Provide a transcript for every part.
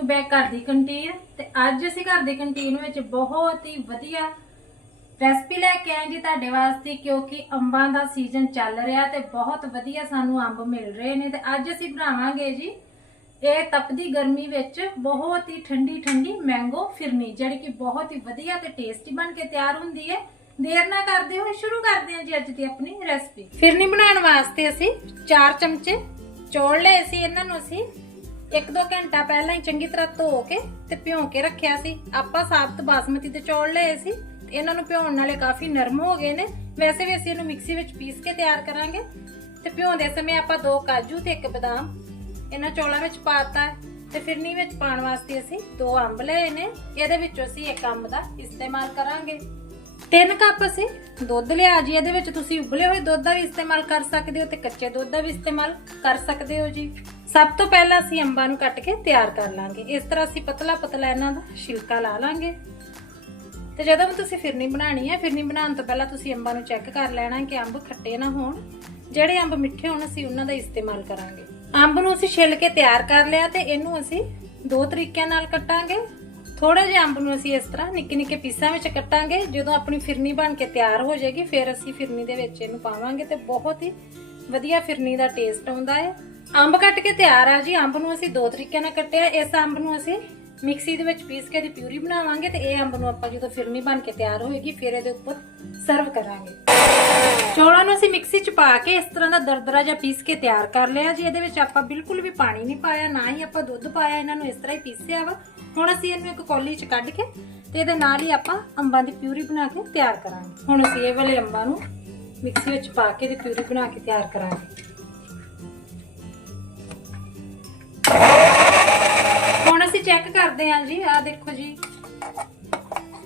To back ਘਰ ਦੀ canteen ਤੇ ਅੱਜ ਅਸੀਂ ਘਰ ਦੀ ਕੰਟੀਨ ਵਿੱਚ ਬਹੁਤ ਹੀ ਵਧੀਆ ਰੈਸਪੀ ਲੈ ਕੇ ਆਏ ਜੀ ਤੁਹਾਡੇ ਵਾਸਤੇ ਕਿਉਂਕਿ ਅੰਬਾਂ ਦਾ ਸੀਜ਼ਨ ਚੱਲ ਰਿਹਾ ਤੇ ਬਹੁਤ ਵਧੀਆ ਸਾਨੂੰ ਅੰਬ ਮਿਲ ਰਹੇ ਨੇ ਤੇ ਅੱਜ ਅਸੀਂ ਬਣਾਵਾਂਗੇ ਜੀ ਇਹ ਤਪਦੀ ਗਰਮੀ ਵਿੱਚ ਬਹੁਤ ਹੀ ਠੰਡੀ ਠੰਡੀ ਮੈਂਗੋ ਫਿਰਨੀ, ਜਿਹੜੀ ਕਿ ਬਹੁਤ ਹੀ ਵਧੀਆ ਤੇ ਟੇਸਟੀ ਬਣ ਕੇ ਤਿਆਰ ਹੁੰਦੀ ਹੈ। ਦੇਰ ਨਾ ਕਰਦੇ ਹੋਏ ਸ਼ੁਰੂ ਕਰਦੇ ਹਾਂ ਜੀ ਅੱਜ ਦੀ ਆਪਣੀ ਰੈਸਪੀ ਫਿਰਨੀ ਬਣਾਉਣ ਵਾਸਤੇ ਅਸੀਂ 4 ਚਮਚੇ ਚੌਲ ਲਏ ਸੀ, ਇਹਨਾਂ ਨੂੰ ਅਸੀਂ 1-2 ਘੰਟਾ ਪਹਿਲਾਂ ਹੀ ਚੰਗੀ ਤਰ੍ਹਾਂ ਧੋ ਕੇ ਤੇ ਭਿਉਂ ਕੇ ਰੱਖਿਆ ਸੀ। ਆਪਾਂ ਸਾਬਤ ਬਾਸਮਤੀ ਦੇ ਚੌਲ ਲਏ ਸੀ ਤੇ ਇਹਨਾਂ ਨੂੰ ਭਿਉਣ ਨਾਲੇ ਕਾਫੀ ਨਰਮ ਹੋ ਗਏ ਨੇ। ਵੈਸੇ ਵੀ ਅਸੀਂ ਇਹਨੂੰ ਮਿਕਸੀ ਵਿੱਚ ਪੀਸ ਕੇ ਤਿਆਰ ਕਰਾਂਗੇ। ਤੇ ਭਿਉਂਦੇ ਸਮੇਂ ਆਪਾਂ ਦੋ ਕਾਜੂ ਤੇ ਇੱਕ ਬਦਾਮ ਇਹਨਾਂ ਚੌਲਾਂ ਵਿੱਚ ਪਾਤਾ ਹੈ ਤੇ ਫਿਰਨੀ ਵਿੱਚ ਪਾਉਣ ਵਾਸਤੇ ਅਸੀਂ ਦੋ ਅੰਬ ਲਏ ਨੇ। ਇਹਦੇ ਵਿੱਚੋਂ ਅਸੀਂ ਇੱਕ ਅੰਬ ਦਾ ਇਸਤੇਮਾਲ ਕਰਾਂਗੇ। ਤਿੰਨ ਕੱਪ ਅਸੀਂ ਦੁੱਧ ਲਿਆ ਜੀ। ਇਹਦੇ ਵਿੱਚ ਤੁਸੀਂ ਉਬਲੇ ਹੋਏ ਦੁੱਧ ਦਾ ਵੀ ਇਸਤੇਮਾਲ ਕਰ ਸਕਦੇ ਹੋ ਤੇ ਕੱਚੇ ਦੁੱਧ ਦਾ ਵੀ ਇਸਤੇਮਾਲ ਕਰ ਸਕਦੇ ਹੋ ਜੀ। ਸਭ ਤੋਂ ਪਹਿਲਾਂ ਅਸੀਂ ਅੰਬਾਂ ਨੂੰ ਕੱਟ ਕੇ ਤਿਆਰ ਕਰ ਲਾਂਗੇ। ਇਸ ਤਰ੍ਹਾਂ ਅਸੀਂ ਪਤਲਾ ਪਤਲਾ ਇਹਨਾਂ ਦਾ ਛਿਲਕਾ ਲਾ ਲਾਂਗੇ। ਤੇ ਜਦੋਂ ਵੀ ਤੁਸੀਂ ਫਿਰਨੀ ਬਣਾਣੀ ਹੈ, ਫਿਰਨੀ ਬਣਾਉਣ ਤੋਂ ਪਹਿਲਾਂ ਤੁਸੀਂ ਅੰਬਾਂ ਨੂੰ ਚੈੱਕ ਕਰ ਲੈਣਾ ਕਿ ਅੰਬ ਖੱਟੇ ਨਾ ਹੋਣ। ਜਿਹੜੇ ਅੰਬ ਮਿੱਠੇ ਹੋਣ, ਅਸੀਂ ਉਹਨਾਂ ਦਾ ਇਸਤੇਮਾਲ ਕਰਾਂਗੇ। ਅੰਬ ਨੂੰ ਅਸੀਂ ਛਿੱਲ ਕੇ ਤਿਆਰ ਕਰ ਲਿਆ ਤੇ ਇਹਨੂੰ ਅਸੀਂ ਦੋ ਤਰੀਕਿਆਂ ਨਾਲ ਕੱਟਾਂਗੇ। ਥੋੜੇ ਜਿਹੇ ਅੰਬ ਨੂੰ ਅਸੀਂ ਇਸ ਤਰ੍ਹਾਂ ਨਿੱਕੇ ਨਿੱਕੇ ਪੀਸਾਂ ਵਿੱਚ ਕੱਟਾਂਗੇ। ਜਦੋਂ ਆਪਣੀ ਫਿਰਨੀ ਬਣ ਕੇ ਤਿਆਰ ਹੋ ਜਾਏਗੀ, ਫਿਰ ਅਸੀਂ ਫਿਰਨੀ ਦੇ ਵਿੱਚ ਇਹਨੂੰ ਪਾਵਾਂਗੇ ਤੇ ਬਹੁਤ ਹੀ ਵਧੀਆ ਫਿਰਨੀ ਦਾ ਟੇਸਟ ਆਉਂਦਾ ਹੈ। ਅੰਬ ਕੱਟ ਕੇ ਤਿਆਰ ਆ ਜੀ। ਅੰਬ ਨੂੰ ਅਸੀਂ ਦੋ ਤਰੀਕਿਆਂ ਨਾਲ ਕੱਟਿਆ। ਇਸ ਅੰਬ ਨੂੰ ਅਸੀਂ ਮਿਕਸੀ ਦੇ ਵਿੱਚ ਪੀਸ ਕੇ ਇਹਦੀ ਪਿਊਰੀ ਬਣਾਵਾਂਗੇ ਤੇ ਇਹ ਅੰਬ ਨੂੰ ਆਪਾਂ ਜਦੋਂ ਫਿਰਨੀ ਬਣ ਕੇ ਤਿਆਰ ਹੋਏਗੀ, ਫਿਰ ਇਹਦੇ ਉੱਪਰ ਸਰਵ ਕਰਾਂਗੇ। ਚੌਲਾਂ ਨੂੰ ਅਸੀਂ ਮਿਕਸੀ 'ਚ ਪਾ ਕੇ ਇਸ ਤਰ੍ਹਾਂ ਦਾ ਦਰਦਰਾ ਜਿਹਾ ਪੀਸ ਕੇ ਤਿਆਰ ਕਰ ਲਿਆ ਜੀ। ਇਹਦੇ ਵਿੱਚ ਆਪਾਂ ਬਿਲਕੁਲ ਵੀ ਪਾਣੀ ਨਹੀਂ ਪਾਇਆ, ਨਾ ਹੀ ਆਪਾਂ ਦੁੱਧ ਪਾਇਆ, ਇਹਨਾਂ ਨੂੰ ਇਸ ਤਰ੍ਹਾਂ ਹੀ ਪੀਸਿਆ ਵਾ। ਹੁਣ ਅਸੀਂ ਇਹਨੂੰ ਇੱਕ ਕੌਲੀ 'ਚ ਕੱਢ ਕੇ ਤੇ ਇਹਦੇ ਨਾਲ ਹੀ ਆਪਾਂ ਅੰਬਾਂ ਦੀ ਪਿਊਰੀ ਬਣਾ ਕੇ ਤਿਆਰ ਕਰਾਂਗੇ। ਹੁਣ ਅਸੀਂ ਇਹ ਵਾਲੇ ਅੰਬਾਂ ਨੂੰ ਮਿਕਸੀ ਵਿੱਚ ਪਾ ਕੇ ਇਹਦੀ ਪਿਊਰੀ ਬਣਾ ਕੇ ਤਿਆਰ ਕਰਾਂਗੇ। ਅਸੀਂ ਚੈੱਕ ਕਰਦੇ ਹਾਂ ਜੀ, ਆਹ ਦੇਖੋ ਜੀ।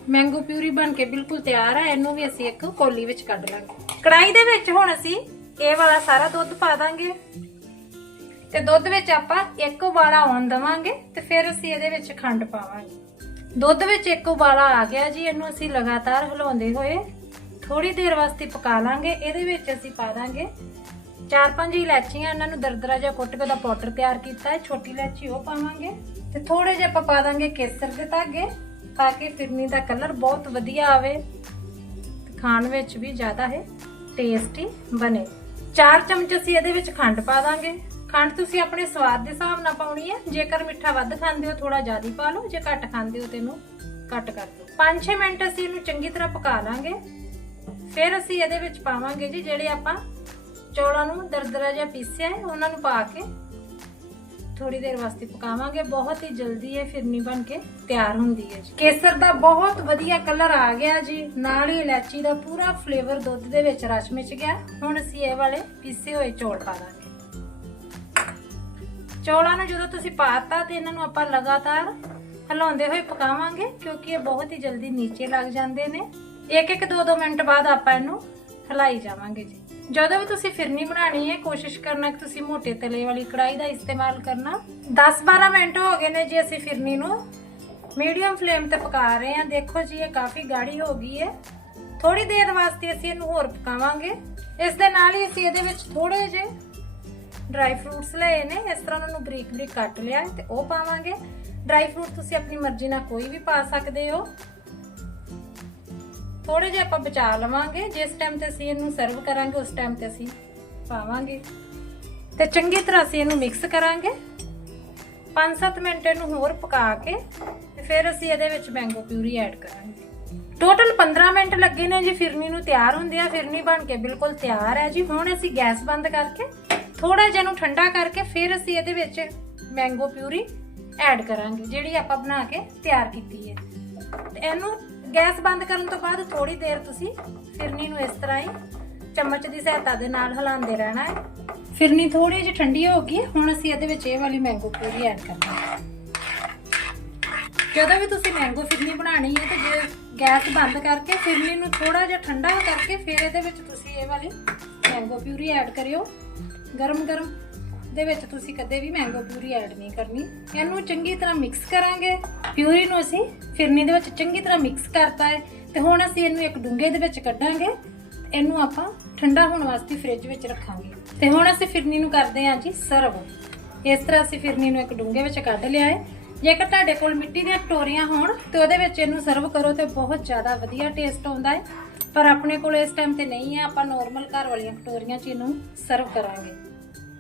ਮੈਂਗੋ ਪਿਊਰੀ ਬਣ ਕੇ ਬਿਲਕੁਲ ਤਿਆਰ ਹੈ ਇਹਨੂੰ ਵੀ ਅਸੀਂ ਇੱਕ ਕੋਲੀ ਵਿੱਚ ਕੱਢ ਲਾਂਗੇ। ਕੜਾਈ ਦੇ ਵਿੱਚ ਹੁਣ ਅਸੀਂ ਇਹ ਵਾਲਾ ਸਾਰਾ ਦੁੱਧ ਪਾ ਦਾਂਗੇ। ਤੇ ਦੁੱਧ ਵਿੱਚ ਆਪਾਂ ਇੱਕ ਉਬਾਲਾ ਆਉਣ ਦਵਾਂਗੇ ਤੇ ਫਿਰ ਅਸੀਂ ਇਹਦੇ ਵਿੱਚ ਖੰਡ ਪਾਵਾਂਗੇ। ਦੁੱਧ ਵਿੱਚ ਇੱਕ ਉਬਾਲਾ ਆ ਗਿਆ ਜੀ, ਇਹਨੂੰ ਅਸੀਂ ਲਗਾਤਾਰ ਹਿਲਾਉਂਦੇ ਹੋਏ ਥੋੜੀ ਦੇਰ ਵਾਸਤੇ ਪਕਾ ਲਾਂਗੇ। ਇਹਦੇ ਵਿੱਚ ਅਸੀਂ ਪਾ ਦਾਂਗੇ ਚਾਰ ਪੰਜ ਇਲਾਚੀਆਂ ਇਹਨਾਂ ਨੂੰ ਦਰਦਰਾ ਜਿਹਾ ਕੁੱਟ ਕੇ ਉਹਦਾ ਪਾਊਡਰ ਤਿਆਰ ਕੀਤਾ ਹੈ। ਛੋਟੀ ਇਲਾਚੀ ਉਹ ਪਾਵਾਂਗੇ ਤੇ ਥੋੜੇ ਜਿਹਾ ਆਪਾਂ ਪਾ ਦਾਂਗੇ ਕੇਸਰ ਦੇ ਧਾਗੇ ਤਾਂ ਕਿ ਫਿਰਨੀ ਦਾ ਕਲਰ ਬਹੁਤ ਵਧੀਆ ਆਵੇ ਖਾਣ ਵਿੱਚ ਵੀ ਜ਼ਿਆਦਾ ਹੈ ਟੇਸਟੀ ਬਣੇ। 4 ਚਮਚ ਅਸੀਂ ਇਹਦੇ ਵਿੱਚ ਖੰਡ ਪਾ ਦਾਂਗੇ। ਖੰਡ ਤੁਸੀਂ ਆਪਣੇ ਸਵਾਦ ਦੇ ਹਿਸਾਬ ਨਾਲ ਪਾਉਣੀ ਹੈ। ਜੇਕਰ ਮਿੱਠਾ ਵੱਧ ਖਾਂਦੇ ਹੋ ਥੋੜਾ ਜ਼ਿਆਦਾ ਪਾ ਲਓ। ਜੇ ਘੱਟ ਖਾਂਦੇ ਹੋ, ਤੇ ਇਹਨੂੰ ਘੱਟ ਕਰ ਦਿਓ। 5-6 ਮਿੰਟ ਅਸੀਂ ਇਹਨੂੰ ਚੰਗੀ ਤਰ੍ਹਾਂ ਪਕਾ ਲਾਂਗੇ। ਫਿਰ ਅਸੀਂ ਇਹਦੇ ਵਿੱਚ ਪਾਵਾਂਗੇ ਜੀ, ਜਿਹੜੇ ਆਪਾਂ ਚੌਲਾਂ ਨੂੰ ਦਰਦਰਾ ਜਿਹਾ ਪੀਸਿਆ ਹੈ, ਉਹਨਾਂ ਨੂੰ ਪਾ ਕੇ ਥੋੜੀ ਦੇਰ ਵਾਸਤੇ ਪਕਾਵਾਂਗੇ। ਬਹੁਤ ਹੀ ਜਲਦੀ ਇਹ ਫਿਰਨੀ ਬਣ ਕੇ ਤਿਆਰ ਹੁੰਦੀ ਹੈ ਜੀ। ਕੇਸਰ ਦਾ ਬਹੁਤ ਵਧੀਆ ਕਲਰ ਆ ਗਿਆ ਜੀ। ਨਾਲ ਹੀ ਇਲਾਚੀ ਦਾ ਪੂਰਾ ਫਲੇਵਰ ਦੁੱਧ ਦੇ ਵਿੱਚ ਰਚ ਮਿਚ ਗਿਆ। ਹੁਣ ਅਸੀਂ ਇਹ ਵਾਲੇ ਪੀਸੇ ਹੋਏ ਚੌਲ ਪਾ ਦਾਂਗੇ। ਚੌਲਾਂ ਨੂੰ ਜਦੋਂ ਤੁਸੀਂ ਪਾਤਾ ਤੇ ਇਹਨਾਂ ਨੂੰ ਆਪਾਂ ਲਗਾਤਾਰ ਹਿਲਾਉਂਦੇ ਹੋਏ ਪਕਾਵਾਂਗੇ, ਕਿਉਂਕਿ ਇਹ ਬਹੁਤ ਹੀ ਜਲਦੀ ਨੀਚੇ ਲੱਗ ਜਾਂਦੇ ਨੇ। ਇੱਕ ਇੱਕ ਦੋ ਦੋ ਮਿੰਟ ਬਾਅਦ ਆਪਾਂ ਇਹਨੂੰ ਹਿਲਾਈ ਜਾਵਾਂਗੇ ਜੀ। ਜਦੋਂ ਵੀ ਤੁਸੀਂ ਫਿਰਨੀ ਬਣਾਣੀ ਹੈ, ਕੋਸ਼ਿਸ਼ ਕਰਨਾ ਕਿ ਤੁਸੀਂ ਮੋਟੇ ਤਲੇ ਵਾਲੀ ਕੜਾਈ ਦਾ ਇਸਤੇਮਾਲ ਕਰਨਾ। 10-12 ਮਿੰਟ ਹੋ ਗਏ ਨੇ ਜੀ ਅਸੀਂ ਫਿਰਨੀ ਨੂੰ। ਮੀਡੀਅਮ ਫਲੇਮ ਤੇ ਪਕਾ ਰਹੇ ਹਾਂ। ਦੇਖੋ ਜੀ, ਇਹ ਕਾਫੀ ਗਾੜੀ ਹੋ ਗਈ ਹੈ। ਥੋੜੀ ਦੇਰ ਵਾਸਤੇ ਅਸੀਂ ਇਹਨੂੰ ਹੋਰ ਪਕਾਵਾਂਗੇ। ਇਸ ਦੇ ਨਾਲ ਹੀ ਅਸੀਂ ਇਹਦੇ ਵਿੱਚ ਥੋੜੇ ਜਿਹੇ ਡਰਾਈ ਫਰੂਟਸ ਲਏ ਨੇ। ਇਸ ਤਰ੍ਹਾਂ ਉਹਨਾਂ ਨੂੰ ਬਰੀਕ ਬਰੀਕ ਕੱਟ ਲਿਆ ਤੇ ਉਹ ਪਾਵਾਂਗੇ। ਡਰਾਈ ਫਰੂਟ ਤੁਸੀਂ ਆਪਣੀ ਮਰਜ਼ੀ ਨਾਲ ਕੋਈ ਵੀ ਪਾ ਸਕਦੇ ਹੋ। ਥੋੜੇ ਜਿਹਾ ਆਪਾਂ ਬਚਾ ਲਵਾਂਗੇ। ਜਿਸ ਟਾਈਮ ਤੇ ਅਸੀਂ ਇਹਨੂੰ ਸਰਵ ਕਰਾਂਗੇ, ਉਸ ਟਾਈਮ ਤੇ ਅਸੀਂ ਪਾਵਾਂਗੇ। ਤੇ ਚੰਗੀ ਤਰ੍ਹਾਂ ਅਸੀਂ ਇਹਨੂੰ ਮਿਕਸ ਕਰਾਂਗੇ। 5-7 ਮਿੰਟ ਇਹਨੂੰ ਹੋਰ ਪਕਾ ਕੇ ਤੇ ਫਿਰ ਅਸੀਂ ਇਹਦੇ ਵਿੱਚ ਮੈਂਗੋ ਪਿਊਰੀ ਐਡ ਕਰਾਂਗੇ। ਟੋਟਲ 15 ਮਿੰਟ ਲੱਗੇ ਨੇ ਜੀ, ਫਿਰਨੀ ਨੂੰ ਤਿਆਰ ਹੁੰਦੇ ਆ। ਫਿਰਨੀ ਬਣ ਕੇ ਬਿਲਕੁਲ ਤਿਆਰ ਹੈ ਜੀ। ਹੁਣ ਅਸੀਂ ਗੈਸ ਬੰਦ ਕਰਕੇ ਥੋੜਾ ਜਿਹਾ ਨੂੰ ਠੰਡਾ ਕਰਕੇ ਫਿਰ ਅਸੀਂ ਇਹਦੇ ਵਿੱਚ ਮੈਂਗੋ ਪਿਊਰੀ ਐਡ ਕਰਾਂਗੇ, ਜਿਹੜੀ ਆਪਾਂ ਬਣਾ ਕੇ ਤਿਆਰ ਕੀਤੀ ਹੈ। ਤੇ ਇਹਨੂੰ ਗੈਸ ਬੰਦ ਕਰਨ ਤੋਂ ਬਾਅਦ ਥੋੜੀ ਦੇਰ ਤੁਸੀਂ ਫਿਰਨੀ ਨੂੰ ਇਸ ਤਰ੍ਹਾਂ ਹੀ ਚਮਚ ਦੀ ਸਹਾਇਤਾ ਦੇ ਨਾਲ ਹਿਲਾਉਂਦੇ ਰਹਿਣਾ ਹੈ। ਫਿਰਨੀ ਥੋੜੀ ਜਿਹੀ ਠੰਡੀ ਹੋ ਗਈ ਹੁਣ ਅਸੀਂ ਇਹਦੇ ਵਿੱਚ ਇਹ ਵਾਲੀ ਮੈਂਗੋ ਪਿਊਰੀ ਐਡ ਕਰਨੀ ਹੈ। ਜਦੋਂ ਵੀ ਤੁਸੀਂ ਮੈਂਗੋ ਫਿਰਨੀ ਬਣਾਣੀ ਹੈ ਤੇ ਜੇ ਗੈਸ ਬੰਦ ਕਰਕੇ ਫਿਰਨੀ ਨੂੰ ਥੋੜਾ ਜਿਹਾ ਠੰਡਾ ਕਰਕੇ ਫਿਰ ਇਹਦੇ ਵਿੱਚ ਤੁਸੀਂ ਇਹ ਵਾਲੀ ਮੈਂਗੋ ਪਿਊਰੀ ਐਡ ਕਰਿਓ। ਗਰਮ ਗਰਮ ਦੇ ਵਿੱਚ ਤੁਸੀਂ ਕਦੇ ਵੀ ਮੈਂਗੋ ਪਿਊਰੀ ਐਡ ਨਹੀਂ ਕਰਨੀ। ਇਹਨੂੰ ਚੰਗੀ ਤਰ੍ਹਾਂ ਮਿਕਸ ਕਰਾਂਗੇ। ਪਿਊਰੀ ਨੂੰ ਅਸੀਂ ਫਿਰਨੀ ਦੇ ਵਿੱਚ ਚੰਗੀ ਤਰ੍ਹਾਂ ਮਿਕਸ ਕਰਤਾ ਹੈ ਤੇ ਹੁਣ ਅਸੀਂ ਇਹਨੂੰ ਇੱਕ ਡੂੰਘੇ ਦੇ ਵਿੱਚ ਕੱਢਾਂਗੇ। ਇਹਨੂੰ ਆਪਾਂ ਠੰਡਾ ਹੋਣ ਵਾਸਤੇ ਫ੍ਰਿਜ ਵਿੱਚ ਰੱਖਾਂਗੇ। ਤੇ ਹੁਣ ਅਸੀਂ ਫਿਰਨੀ ਨੂੰ ਕਰਦੇ ਹਾਂ ਜੀ ਸਰਵ ਇਸ ਤਰ੍ਹਾਂ ਅਸੀਂ ਫਿਰਨੀ ਨੂੰ ਇੱਕ ਡੂੰਘੇ ਵਿੱਚ ਕੱਢ ਲਿਆ ਹੈ। ਜੇਕਰ ਤੁਹਾਡੇ ਕੋਲ ਮਿੱਟੀ ਦੀਆਂ ਕਟੋਰੀਆਂ ਹੋਣ, ਤੇ ਉਹਦੇ ਵਿੱਚ ਇਹਨੂੰ ਸਰਵ ਕਰੋ ਤੇ ਬਹੁਤ ਜ਼ਿਆਦਾ ਵਧੀਆ ਟੇਸਟ ਆਉਂਦਾ ਹੈ। ਪਰ ਆਪਣੇ ਕੋਲ ਇਸ ਟਾਈਮ ਤੇ ਨਹੀਂ ਹੈ। ਆਪਾਂ ਨਾਰਮਲ ਘਰ ਵਾਲੀਆਂ ਕਟੋਰੀਆਂ 'ਚ ਇਹਨੂੰ ਸਰਵ ਕਰਾਂਗੇ।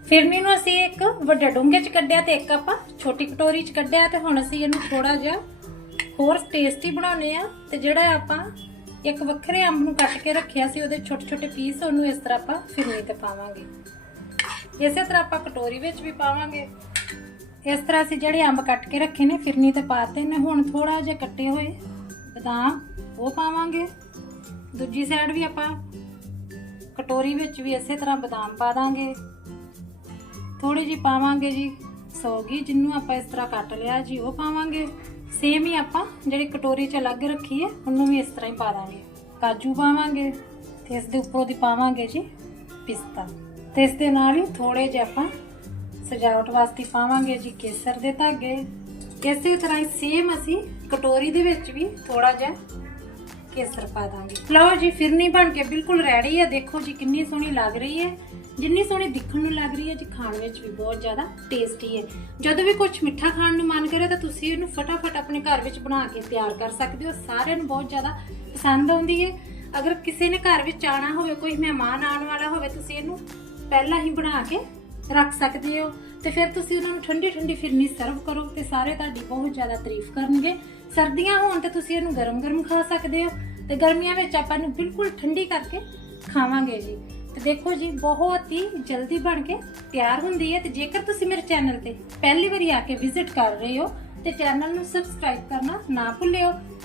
ਫਿਰਨੀ ਨੂੰ ਅਸੀਂ ਇੱਕ ਵੱਡੇ ਡੂੰਘੇ 'ਚ ਕੱਢਿਆ ਤੇ ਇੱਕ ਆਪਾਂ ਛੋਟੀ ਕਟੋਰੀ 'ਚ ਕੱਢਿਆ ਤੇ ਹੁਣ ਅਸੀਂ ਇਹਨੂੰ ਥੋੜਾ ਜਿਹਾ ਹੋਰ ਟੇਸਟੀ ਬਣਾਉਣੇ ਆ ਤੇ ਜਿਹੜਾ ਆਪਾਂ ਇੱਕ ਵੱਖਰੇ ਅੰਬ ਨੂੰ ਕੱਟ ਕੇ ਰੱਖਿਆ ਸੀ ਉਹਦੇ ਛੋਟੇ ਛੋਟੇ ਪੀਸ ਉਹਨੂੰ ਇਸ ਤਰ੍ਹਾਂ ਆਪਾਂ ਫਿਰਨੀ ਤੇ ਪਾਵਾਂਗੇ। ਇਸੇ ਤਰ੍ਹਾਂ ਆਪਾਂ ਕਟੋਰੀ ਵਿੱਚ ਵੀ ਪਾਵਾਂਗੇ। ਇਸ ਤਰ੍ਹਾਂ ਅਸੀਂ ਜਿਹੜੇ ਅੰਬ ਕੱਟ ਕੇ ਰੱਖੇ ਨੇ, ਫਿਰਨੀ ਤੇ ਪਾਤੇ ਨੇ, ਹੁਣ ਥੋੜਾ ਜਿਹਾ ਕੱਟੇ ਹੋਏ ਬਦਾਮ ਉਹ ਪਾਵਾਂਗੇ। ਦੂਜੀ ਸਾਈਡ ਵੀ ਆਪਾਂ ਕਟੋਰੀ ਵਿੱਚ ਵੀ ਇਸੇ ਤਰ੍ਹਾਂ ਬਦਾਮ ਪਾ ਦਾਂਗੇ। ਥੋੜੀ ਜੀ ਪਾਵਾਂਗੇ ਜੀ ਸੌਗੀ ਜਿਹਨੂੰ ਆਪਾਂ ਇਸ ਤਰ੍ਹਾਂ ਕੱਟ ਲਿਆ ਜੀ, ਉਹ ਪਾਵਾਂਗੇ। ਸੇਮ ਹੀ ਆਪਾਂ ਜਿਹੜੀ ਕਟੋਰੀ 'ਚ ਅਲੱਗ ਰੱਖੀ ਹੈ, ਉਹਨੂੰ ਵੀ ਇਸ ਤਰ੍ਹਾਂ ਹੀ ਪਾ ਦਾਂਗੇ। ਕਾਜੂ ਪਾਵਾਂਗੇ ਤੇ ਇਸ ਦੇ ਉੱਪਰੋਂ ਦੀ ਪਾਵਾਂਗੇ ਜੀ ਪਿਸਤਾ। ਤੇ ਇਸ ਦੇ ਨਾਲ ਹੀ ਥੋੜੇ ਜਿਹਾ ਆਪਾਂ ਸਜਾਵਟ ਵਾਸਤੇ ਪਾਵਾਂਗੇ ਜੀ ਕੇਸਰ ਦੇ ਧਾਗੇ। ਇਸੇ ਤਰ੍ਹਾਂ ਹੀ ਸੇਮ ਅਸੀਂ ਕਟੋਰੀ ਦੇ ਵਿੱਚ ਵੀ ਥੋੜਾ ਜਿਹਾ ਕੇਸਰ ਪਾ ਦਾਂਗੇ? ਲਓ ਜੀ, ਫਿਰਨੀ ਬਣ ਕੇ ਬਿਲਕੁਲ ਰੈਡੀ ਹੈ ਦੇਖੋ ਜੀ, ਕਿੰਨੀ ਸੋਹਣੀ ਲੱਗ ਰਹੀ ਹੈ। ਜਿੰਨੀ ਸੋਹਣੀ ਦਿਖਣ ਨੂੰ ਲੱਗ ਰਹੀ ਹੈ ਜੀ, ਖਾਣ ਵਿੱਚ ਵੀ ਬਹੁਤ ਜ਼ਿਆਦਾ ਟੇਸਟੀ ਹੈ। ਜਦੋਂ ਵੀ ਕੁਝ ਮਿੱਠਾ ਖਾਣ ਨੂੰ ਮਨ ਕਰੇ ਤਾਂ ਤੁਸੀਂ ਇਹਨੂੰ ਫਟਾਫਟ ਆਪਣੇ ਘਰ ਵਿੱਚ ਬਣਾ ਕੇ ਤਿਆਰ ਕਰ ਸਕਦੇ ਹੋ। ਸਾਰਿਆਂ ਨੂੰ ਬਹੁਤ ਜ਼ਿਆਦਾ ਪਸੰਦ ਆਉਂਦੀ ਹੈ। ਅਗਰ ਕਿਸੇ ਨੇ ਘਰ ਵਿੱਚ ਆਣਾ ਹੋਵੇ, ਕੋਈ ਮਹਿਮਾਨ ਆਉਣ ਵਾਲਾ ਹੋਵੇ, ਤੁਸੀਂ ਇਹਨੂੰ ਪਹਿਲਾਂ ਹੀ ਬਣਾ ਕੇ ਰੱਖ ਸਕਦੇ ਹੋ। ਤੇ ਫਿਰ ਤੁਸੀਂ ਉਹਨਾਂ ਨੂੰ ਠੰਡੀ ਠੰਡੀ ਫਿਰਨੀ ਸਰਵ ਕਰੋ ਤੇ ਸਾਰੇ ਤੁਹਾਡੀ ਬਹੁਤ ਜ਼ਿਆਦਾ ਤਾਰੀਫ ਕਰਨਗੇ। ਸਰਦੀਆਂ ਹੋਣ ਤੇ ਤੁਸੀਂ ਇਹਨੂੰ ਗਰਮ-ਗਰਮ ਖਾ ਸਕਦੇ ਹੋ। ਤੇ ਗਰਮੀਆਂ ਵਿੱਚ ਆਪਾਂ ਇਹਨੂੰ ਬਿਲਕੁਲ ਠੰਡੀ ਕਰਕੇ ਖਾਵਾਂਗੇ ਜੀ। ਤੇ ਦੇਖੋ ਜੀ, ਬਹੁਤ ਹੀ ਜਲਦੀ ਬਣ ਕੇ ਤਿਆਰ ਹੁੰਦੀ ਹੈ। ਤੇ ਜੇਕਰ ਤੁਸੀਂ ਮੇਰੇ ਚੈਨਲ ਤੇ ਪਹਿਲੀ ਵਾਰੀ ਆ ਕੇ ਵਿਜ਼ਿਟ ਕਰ ਰਹੇ ਹੋ, ਤੇ ਚੈਨਲ ਨੂੰ ਸਬਸਕ੍ਰਾਈਬ ਕਰਨਾ ਨਾ ਭੁੱਲਿਓ।